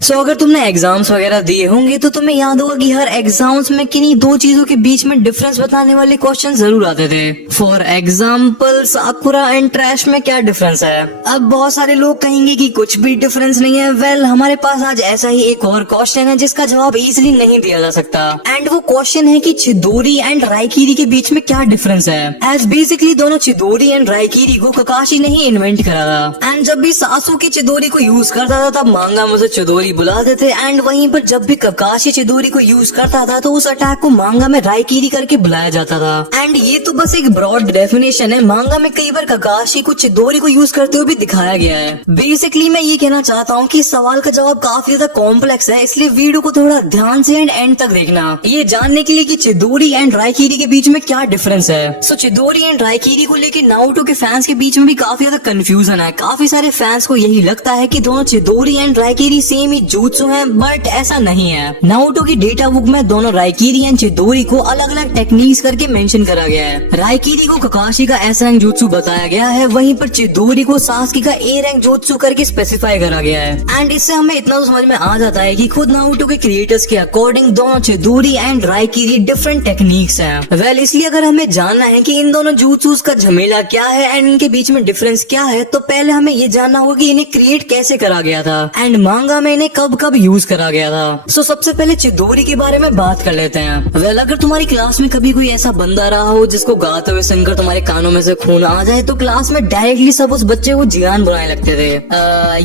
अगर तुमने एग्जाम्स वगैरह दिए होंगे तो तुम्हें याद होगा कि हर एग्जाम्स में किन्हीं दो चीजों के बीच में डिफरेंस बताने वाले क्वेश्चन जरूर आते थे। फॉर एग्जाम्पल साकुरा एंड ट्रैश में क्या डिफरेंस है। अब बहुत सारे लोग कहेंगे कि कुछ भी डिफरेंस नहीं है। वेल, हमारे पास आज ऐसा ही एक और क्वेश्चन है जिसका जवाब इजीली नहीं दिया जा सकता। एंड वो क्वेश्चन है कि चिदोरी एंड राइकीरी के बीच में क्या डिफरेंस है। एज बेसिकली दोनों चिदोरी एंड राइकीरी को ककाशी ने ही इन्वेंट करा था। एंड जब भी सासुके चिदोरी को यूज करता था तब मांगा में उसे चिदोरी बुलाते थे। एंड वहीं पर जब भी ककाशी चिदोरी को यूज करता था तो उस अटैक को मांगा में राइकीरी करके बुलाया जाता था। एंड ये तो बस एक ब्रॉड डेफिनेशन है। मांगा में कई बार ककाशी को चिदोरी को यूज करते हुए भी दिखाया गया है। बेसिकली मैं ये कहना चाहता हूँ कि सवाल का जवाब काफी ज्यादा कॉम्प्लेक्स है, इसलिए वीडियो को थोड़ा ध्यान से एंड तक देखना ये जानने के लिए कि चिदोरी एंड राइकीरी के बीच में क्या डिफरेंस है। सो चिदोरी एंड राइकीरी को लेकर नारुतो के फैंस के बीच में भी काफी ज्यादा कंफ्यूजन है। काफी सारे फैंस को यही लगता है कि दोनों चिदोरी एंड राइकीरी सेम ही जुत्सु है, बट ऐसा नहीं है। नारुतो की डेटा बुक में दोनों राइकीरी एंड चिदोरी को अलग अलग टेक्निक्स करके मेंशन करा गया है। राइकीरी को ककाशी का एस रैंक जुत्सु बताया गया है, वहीं पर चिदोरी को सासकी का ए रैंक जुत्सु करके स्पेसिफाई करा गया है। एंड इससे हमें इतना तो समझ में आ जाता है कि खुद नारुतो के क्रिएटर्स के अकॉर्डिंग दोनों चिदोरी एंड राइकीरी डिफरेंट टेक्निक्स हैं। वेल, इसलिए अगर हमें जानना है कि इन दोनों जुत्सुस का झमेला क्या है एंड इनके बीच में डिफरेंस क्या है, तो पहले हमें ये जानना होगा कि इन्हें क्रिएट कैसे करा गया था एंड मांगा में इन्हें कब कब यूज करा गया था। सबसे पहले चिदोरी के बारे में बात कर लेते हैं। वेल, अगर तुम्हारी क्लास में कभी कोई ऐसा बंदा रहा हो जिसको गाते हुए सुनकर तुम्हारे कानों में से खून आ जाए तो क्लास में डायरेक्टली सब उस बच्चे को जियान बुलाने लगते थे।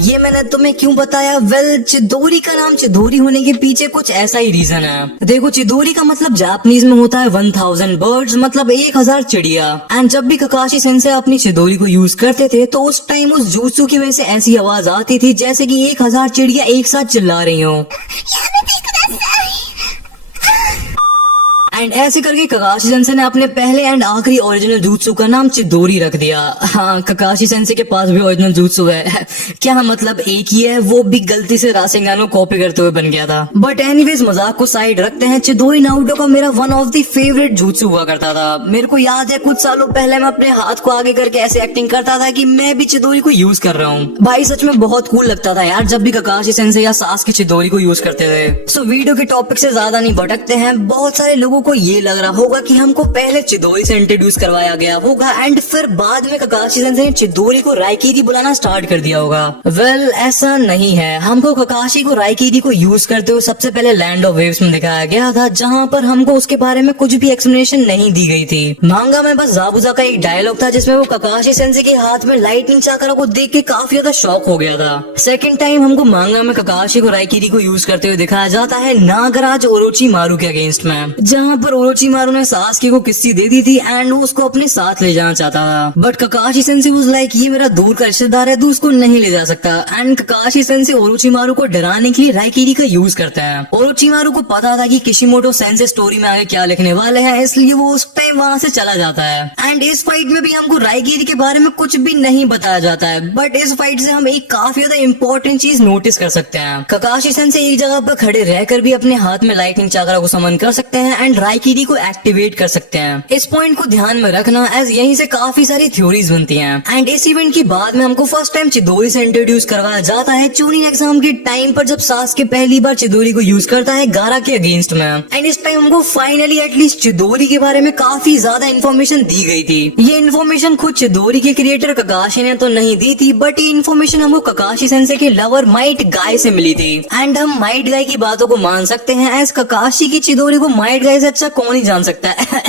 ये मैंने तुम्हें क्यों बताया। वेल, चिदोरी का नाम चिदोरी होने के पीछे कुछ ऐसा ही रीजन है। देखो, चिदोरी का मतलब जापानीज में होता है 1000 बर्ड्स, मतलब 1000 चिड़िया। एंड जब भी ककाशी सेंसे अपनी चिदोरी को यूज करते थे तो उस टाइम उस जुत्सु की वजह से ऐसी आवाज आती थी जैसे कि 1000 चिड़िया एक साथ चिल्ला रही हो। एंड ऐसे करके ककाशी सेंसे ने अपने पहले एंड आखिरी ओरिजिनल जुत्सु का नाम चिदोरी रख दिया। हाँ, ककाशी सेंसे के पास भी ओरिजिनल जुत्सु है क्या मतलब एक ही है, वो भी गलती से रासेंगान को कॉपी करते हुए बन गया था। बट एनीवेज, मजाक को साइड रखते हैं। चिदोरी नारुतो का मेरा one of the favourite jutsu हुआ करता था। मेरे को याद है कुछ सालों पहले मैं अपने हाथ को आगे करके ऐसे एक्टिंग करता था कि मैं भी चिदोरी को यूज कर रहा हूँ। भाई सच में बहुत कूल लगता था यार जब भी ककाशी सेंसे या सासकी चिदोरी को यूज करते थे। सो वीडियो के टॉपिक से ज्यादा नहीं भटकते हैं। बहुत सारे लोगों को ये लग रहा होगा कि हमको पहले चिदोरी से इंट्रोड्यूस करवाया गया होगा एंड फिर बाद में ककाशी सेंसे ने चिदोरी को राइकीरी बुलाना स्टार्ट कर दिया होगा। वेल, ऐसा नहीं है। हमको ककाशी को राइकीरी को यूज करते हुए सबसे पहले लैंड ऑफ वेव्स में दिखाया गया था, जहाँ पर हमको उसके बारे में कुछ भी एक्सप्लेनेशन नहीं दी गई थी। मांगा में बस जाबुजा का एक डायलॉग था जिसमें वो ककाशी सेंसे के हाथ में लाइटनिंग चाकरा को देख के काफी ज्यादा शॉक हो गया था। सेकंड टाइम हमको मांगा में ककाशी को राइकीरी को यूज करते हुए दिखाया जाता है नागराज ओरोचिमारू के अगेंस्ट में, जहाँ पर ओरोचिमारू ने सासकी को किस्सी दे दी थी एंड वो उसको अपने साथ ले जाना चाहता था। But Kakashi sensei was like, ये मेरा दूर का रिश्तेदार है, तू उसको नहीं ले जा सकता। एंड ककाशी सेंसे ओरोचिमारू को डराने के लिए राइकीरी का यूज करता है। ओरोचिमारू को पता था कि किशिमोटो सेंसे स्टोरी में आगे क्या लिखने वाले हैं, इसलिए वो उस टाइम वहाँ से चला जाता है। एंड इस फाइट में भी हमको राइकीरी के बारे में कुछ भी नहीं बताया जाता है, बट इस फाइट से हम एक काफी ज्यादा इंपॉर्टेंट चीज नोटिस कर सकते हैं। ककाशी सेंसे एक जगह पर खड़े रहकर भी अपने हाथ में लाइटनिंग चाकरा को समन कर सकते हैं एंड राइकीरी को एक्टिवेट कर सकते हैं। इस पॉइंट को ध्यान में रखना, एज यहीं से काफी सारी थ्योरीज बनती हैं। एंड इस इवेंट के बाद में हमको फर्स्ट टाइम चिदोरी से इंट्रोड्यूस करवाया जाता है चूनिंग एग्जाम के टाइम पर, जब सासके पहली बार चिदोरी को यूज करता है गारा के अगेंस्ट में। एंड इस टाइम हमको फाइनली एटलीस्ट चिदोरी के बारे में काफी ज्यादा इन्फॉर्मेशन दी गई थी। ये इन्फॉर्मेशन खुद चिदोरी के क्रिएटर ककाशी ने तो नहीं दी थी, बट ये इन्फॉर्मेशन हमको ककाशी सेंसे के लवर माइट गाय से मिली थी। एंड हम माइट गाय की बातों को मान सकते हैं, एज ककाशी की चिदोरी को माइट गाय से अच्छा कौन ही जान सकता है।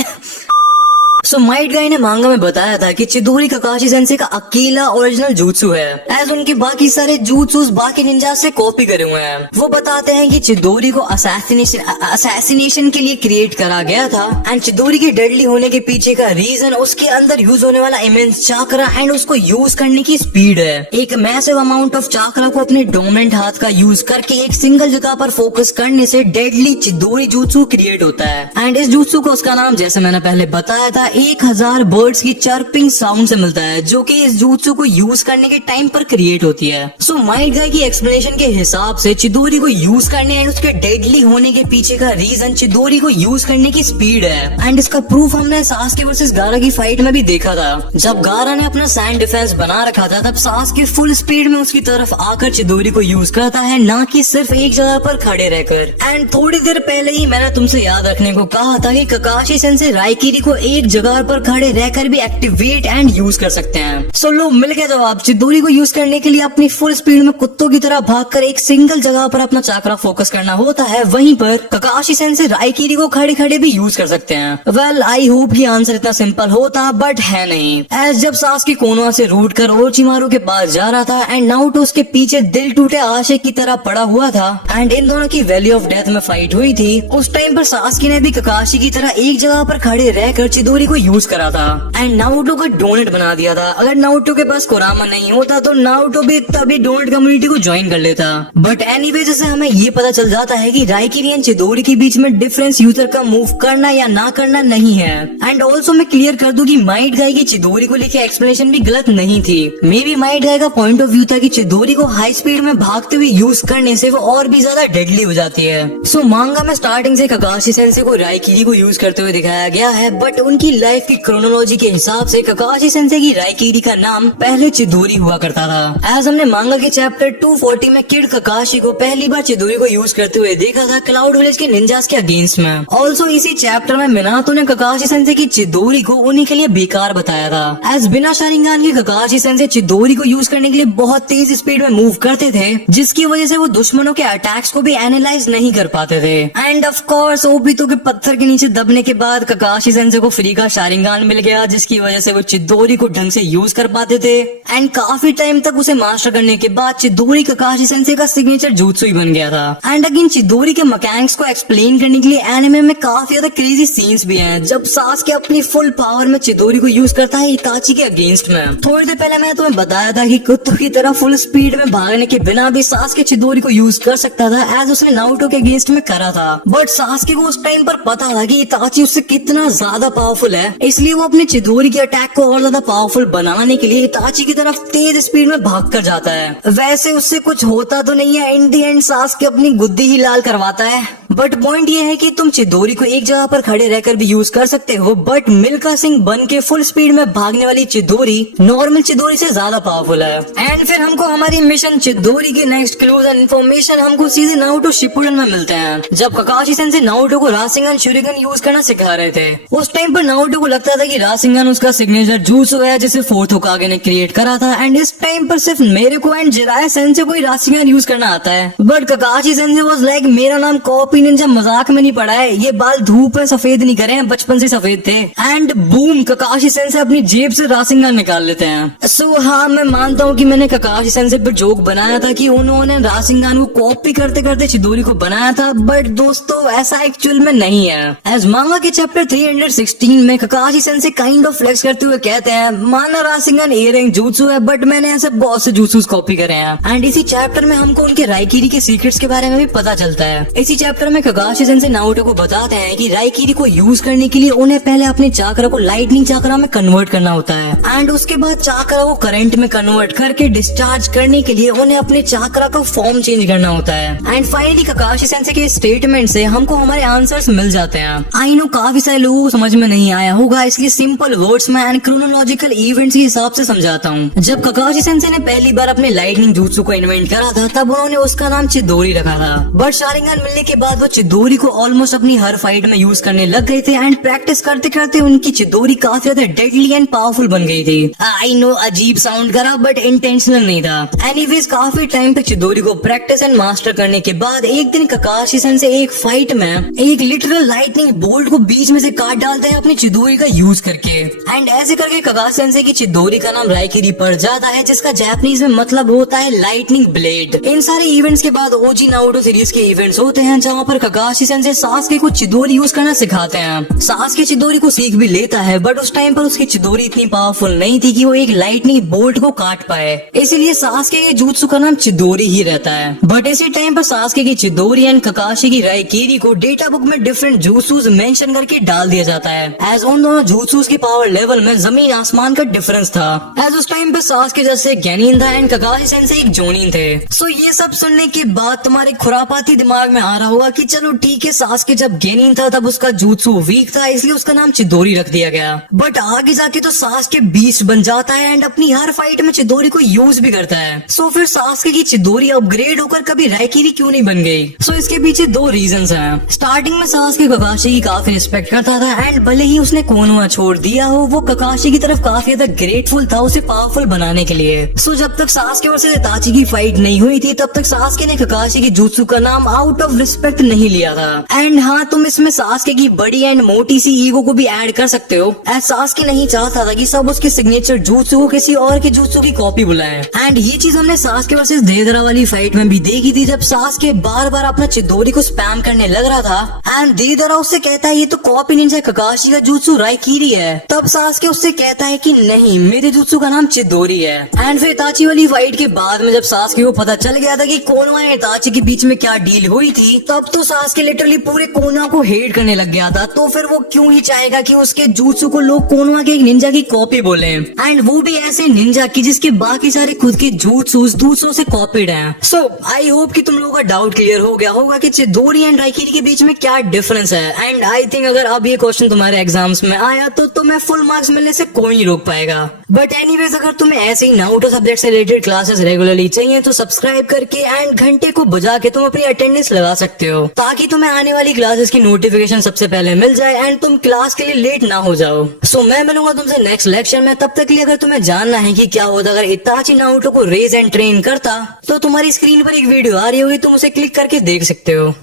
सो माइट गाय ने मांगा में बताया था कि चिदोरी ककाशी सेंसे का अकेला ओरिजिनल जुत्सु है, एज उनके बाकी सारे जुत्सुस बाकी निंजा से कॉपी करे हुए हैं। वो बताते हैं कि चिदोरी को असैसिनेशन के लिए क्रिएट करा गया था एंड चिदोरी के डेडली होने के पीछे का रीजन उसके अंदर यूज होने वाला इमेंस चाकरा एंड उसको यूज करने की स्पीड है। एक मैसिव अमाउंट ऑफ चाकरा को अपने डोमिनेंट हाथ का यूज करके एक सिंगल जगह पर फोकस करने से डेडली चिदोरी जुत्सु क्रिएट होता है। एंड इस जुत्सु को उसका नाम, जैसे मैंने पहले बताया था, 1000 बर्ड्स की चर्पिंग साउंड से मिलता है, जो कि इस jutsu को यूज करने के टाइम पर क्रिएट होती है। सो माइट गाय की एक्सप्लेनेशन के हिसाब से चिदोरी को यूज करने एंड उसके डेडली होने के पीछे का रीजन चिदोरी को यूज करने की स्पीड है। एंड इसका प्रूफ हमने सास्के वर्सेस गारा की फाइट में भी देखा था। जब गारा ने अपना सैंड डिफेंस बना रखा था, तब सास्के फुल स्पीड में उसकी तरफ आकर चिदोरी को यूज करता है, ना कि सिर्फ एक जगह पर खड़े रहकर। एंड थोड़ी देर पहले ही मैंने तुमसे याद रखने को कहा था कि ककाशी सेंसे राइकिरी को एक जगह पर खड़े रहकर भी एक्टिवेट एंड यूज कर सकते हैं। सो लो मिल गया जवाब। चिदोरी को यूज करने के लिए अपनी फुल स्पीड में कुत्तों की तरह भागकर एक सिंगल जगह पर अपना चाकरा फोकस करना होता है। वहीं पर ककाशी सेंसे राइकिरी को खड़े खड़े भी यूज कर सकते हैं। वेल आई होप की आंसर इतना सिंपल होता, बट है नहीं। एज जब सास्के कोनोहा से रूट कर ओरोचिमारू के पास जा रहा था एंड नारुतो उसके पीछे दिल टूटे आशिक की तरह पड़ा हुआ था एंड इन दोनों की वैली ऑफ डेथ में फाइट हुई थी, उस टाइम पर सास्के ने भी ककाशी की तरह एक जगह पर खड़े रहकर चिदोरी को यूज करा था एंड नारुतो का डोनेट बना दिया था। अगर नारुतो के पास कुरामा नहीं होता तो नारुतो भी तभी डोनेट कम्युनिटी को ज्वाइन कर लेता। बट एनीवे जैसे हमें ये पता चल जाता है कि राइकिरी एंड चिदोरी के बीच में डिफरेंस यूजर का मूव करना या ना करना नहीं है। एंड ऑल्सो मैं क्लियर कर दूं कि माइट गाय की चिदोरी को लेकर एक्सप्लेनेशन भी गलत नहीं थी। मे बी माइट गाय का पॉइंट ऑफ व्यू था कि चिदोरी को हाई स्पीड में भागते हुए यूज करने से वो और भी ज्यादा डेडली हो जाती है। सो मांगा में स्टार्टिंग से ककाशी सेंसे को राइकिरी को यूज करते हुए दिखाया गया है, बट उनकी लाइफ की क्रोनोलॉजी के हिसाब से ककाशी सेंसे की राइकिरी का नाम पहले चिदोरी हुआ करता था। एज हमने मांगा के चैप्टर 240 में किड ककाशी को पहली बार चिदोरी को यूज करते हुए देखा था क्लाउड विलेज के निंजास के अगेंस्ट में। ऑल्सो इसी चैप्टर में मिनातो ने ककाशी सेंसे की चिदोरी को उन्हीं के लिए बेकार बताया था। एज बिना शारिंगान के ककाशी सेंसे चिदोरी को यूज करने के लिए बहुत तेज स्पीड में मूव करते थे, जिसकी वजह से वो दुश्मनों के अटैक्स को भी एनालाइज नहीं कर पाते थे। एंड ऑफ कोर्स ओबितो के पत्थर के नीचे दबने के बाद ककाशी सेंसे को फ्री का शारिंगान मिल गया, जिसकी वजह से वो चिदोरी को ढंग से यूज कर पाते थे। एंड काफी टाइम तक उसे मास्टर करने के बाद चिदोरी ककाशी सेंसे का सिग्नेचर jutsu ही बन गया था। एंड अगेन चिदोरी के मैकेनिक्स को एक्सप्लेन करने के लिए एनिमे में काफी ज्यादा क्रेजी सीन्स भी हैं, जब सास्के अपनी फुल पावर में चिदोरी को यूज करता है इताची के अगेंस्ट में। थोड़ी देर पहले मैंने तुम्हें बताया था कि कुत्तों की तरह फुल स्पीड में भागने के बिना भी सास्के चिदोरी को यूज कर सकता था, एज उसने नारुतो के अगेंस्ट में करा था। बट सास्के को उस टाइम पर पता था कि इताची उससे कितना ज्यादा पावरफुल है, इसलिए वो अपने चिदोरी के अटैक को और ज्यादा पावरफुल बनाने के लिए इताची की तरफ तेज स्पीड में भाग कर जाता है। वैसे उससे कुछ होता तो नहीं है, इन दी एंड सास्के अपनी गुद्दी ही लाल करवाता है। बट पॉइंट ये है कि तुम चिदोरी को एक जगह पर खड़े रहकर भी यूज कर सकते हो, बट मिल्खा सिंह बन के फुल स्पीड में भागने वाली चिदोरी नॉर्मल चिदोरी से ज्यादा पावरफुल है। एंड फिर हमको हमारी मिशन चिदोरी की नेक्स्ट क्लूज एंड इन्फॉर्मेशन हमको सीधे नारुतो शिपुडेन में मिलते हैं, जब ककाशी सेंसे नारुतो को रासेंगन शूरिगन यूज करना सिखा रहे थे। उस टाइम पर नारुतो को लगता था कि रासेंगन उसका सिग्नेचर jutsu है, जिसे फोर्थ होकागे ने क्रिएट करा था। एंड इस टाइम पर सिर्फ मेरे को एंड जिराया सेंसे को ही रासेंगन यूज करना आता है। But Kakashi sensei was like मेरा नाम कॉपी निंजा मजाक में नहीं पड़ा है, ये बाल धूप में सफेद नहीं करे हैं, बचपन से सफेद थे। एंड बूम ककाशी सेंसे अपनी जेब से रासेंगन निकाल लेते हैं। सो हाँ मैं मानता हूँ कि मैंने ककाशी सेंसे पर जोक बनाया था कि उन्होंने रासेंगन को कॉपी करते करते चिदोरी को बनाया था, बट दोस्तों ऐसा एक्चुअल में नहीं है। एज मांगा के चैप्टर 316 में ककाशी सेंसे काइंड ऑफ फ्लेक्स करते हुए कहते हैं माना रासेंगन ए रैंक jutsu है, बट मैंने ऐसे बहुत से jutsus कॉपी करे हैं। एंड इसी चैप्टर में हमको उनके राइकिरी के सीक्रेट्स के बारे में भी पता चलता है। इसी चैप्टर में ककाशी सेंसे नारुतो को बताते हैं कि राइकिरी को यूज करने के लिए उन्हें पहले अपने चाकरा को लाइटनिंग चाकरा में कन्वर्ट करना होता है, एंड उसके बाद चाकरा को करंट में कन्वर्ट करके डिस्चार्ज करने के लिए उन्हें अपने चाकरा का फॉर्म चेंज करना होता है। एंड फाइनली ककाशी सेंसे के स्टेटमेंट से हमको हमारे आंसर्स मिल जाते हैं। आई नो काफी सारे लोगों को समझ में नहीं आया होगा, इसलिए सिंपल वर्ड्स में एंड क्रोनोलॉजिकल इवेंट्स के हिसाब से समझाता हूँ। जब ककाशी सेंसे ने पहली बार अपने लाइटनिंग jutsu को इन्वेंट करा था, तब उन्होंने उसका नाम चिदोरी रखा था। बट शारिंगान मिलने के बाद वो चिदोरी को ऑलमोस्ट अपनी हर फाइट में यूज करने लग गए थे, एंड प्रैक्टिस करते करते उनकी चिदोरी काफी ज्यादा डेडली एंड पावरफुल बन गई थी। आई नो अजीब साउंड करा, बट इंटेंशनल नहीं था। एनीवेज काफी टाइम तक चिदोरी को प्रैक्टिस एंड मास्टर करने के बाद एक दिन ककाशी सेंसे एक फाइट में एक लिटरल लाइटनिंग बोल्ट को बीच में से काट डालते हैं अपनी चिदोरी का यूज करके। एंड ऐसे करके ककाशी सेंसे की चिदोरी का नाम राइकिरी पड़ जाता है, जिसका जापानीज में मतलब होता है लाइटनिंग ब्लेड। इन सारे इवेंट्स के बाद ओजी नारुतो सीरीज के इवेंट्स होते हैं, जहाँ पर ककाशी सेंसे सास्के को चिदोरी यूज करना सिखाते हैं। सास्के चिदोरी को सीख भी लेता है, बट उस टाइम पर उसकी चिदोरी इतनी पावरफुल नहीं थी कि वो एक लाइटनिंग बोल्ट को काट पाए, इसीलिए सास्के के jutsu का नाम चिदोरी ही रहता है। बट इसी टाइम पर सास्के की चिदोरी एंड ककाशी की राइकिरी को डेटा बुक में डिफरेंट jutsus मेंशन करके डाल दिया जाता है, एज उन दोनों jutsus की पावर लेवल में जमीन आसमान का डिफरेंस था। एज उस टाइम पे सास्के जैसे गेनिन था एंड ककाशी सेंसे एक जोनिन थे। सो ये सब सुनने के बाद तुम्हारे खुरापाती दिमाग में आ रहा होगा कि चलो ठीक है, सास्के जब गेनिन था तब उसका jutsu वीक था, इसलिए उसका नाम चिदोरी रख दिया गया। बट आगे जाके तो सास्के बीस्ट बन जाता है एंड अपनी हर फाइट में चिदोरी को यूज भी करता है। सो फिर सास्के की चिदोरी अपग्रेड होकर कभी राइकिरी क्यों नहीं बन गई? सो इसके पीछे दो रीजंस हैं। स्टार्टिंग में सास्के ककाशी की काफी रिस्पेक्ट करता था एंड भले ही उसने कोनोहा छोड़ दिया हो, वो ककाशी की तरफ काफी ज्यादा ग्रेटफुल था उसे पावरफुल बनाने के लिए। सो जब तक सास्के और इताची की फाइट नहीं हुई थी तब तक सास्के ने ककाशी की jutsu का नाम आउट ऑफ रिस्पेक्ट नहीं लिया था। एंड हाँ, तुम इसमें सास्के की बड़ी एंड मोटी सी ईगो को भी ऐड कर सकते हो, एज सास्के नहीं चाहता था कि सब उसके सिग्नेचर jutsu को किसी और के jutsu की कॉपी बुलाए। एंड ये चीज हमने सास्के वर्सेस देदरा वाली फाइट में भी देखी थी, जब सास्के बार बार अपना चिदोरी को स्पैम करने लग रहा था एंड देदरा उससे कहता है ये तो कॉपी निंजा ककाशी का jutsu राइकिरी है। तब सास्के उससे कहता है कि नहीं, मेरे jutsu का नाम चिदोरी है। एंड फिर इताची वाली फाइट के बाद में जब सास्के को पता चल गया था कि कोनोहा एंड इताची के बीच में क्या डील हुई थी, तब तो सास्के लिटरली पूरे कोनोहा को हेट करने लग गया था। तो फिर वो क्यों ही चाहेगा कि उसके jutsu को लोग कोनोहा के एक निंजा की कॉपी बोले, एंड वो भी ऐसे निंजा की जिसके बाकी सारे खुद के jutsus दूसरों से कॉपीड हैं। सो आई होप कि तुम लोगों का डाउट क्लियर हो गया होगा कि चिदोरी एंड राइकिरी के बीच में क्या डिफरेंस है। एंड आई थिंक अगर अब ये क्वेश्चन तुम्हारे एग्जाम्स में आया तो तुम्हें फुल मार्क्स मिलने से कोई नहीं रोक पाएगा। बट एनीवेज, अगर तुम्हें ऐसे ही नारुतो सब्जेक्ट से रिलेटेड क्लासेस रेगुलरली चाहिए तो सब्सक्राइब करके एंड घंटे को बजा के तुम अपनी अटेंडेंस लगा सकते हो, ताकि तुम्हें आने वाली क्लासेस की नोटिफिकेशन सबसे पहले मिल जाए एंड तुम क्लास के लिए लेट ना हो जाओ। सो मैं मिलूंगा तुमसे नेक्स्ट लेक्चर में। तब तक के लिए अगर तुम्हें जानना है कि क्या होता अगर इताची नारुतो को रेज एंड ट्रेन करता, तो तुम्हारी स्क्रीन पर एक वीडियो आ रही होगी, तुम उसे क्लिक करके देख सकते हो।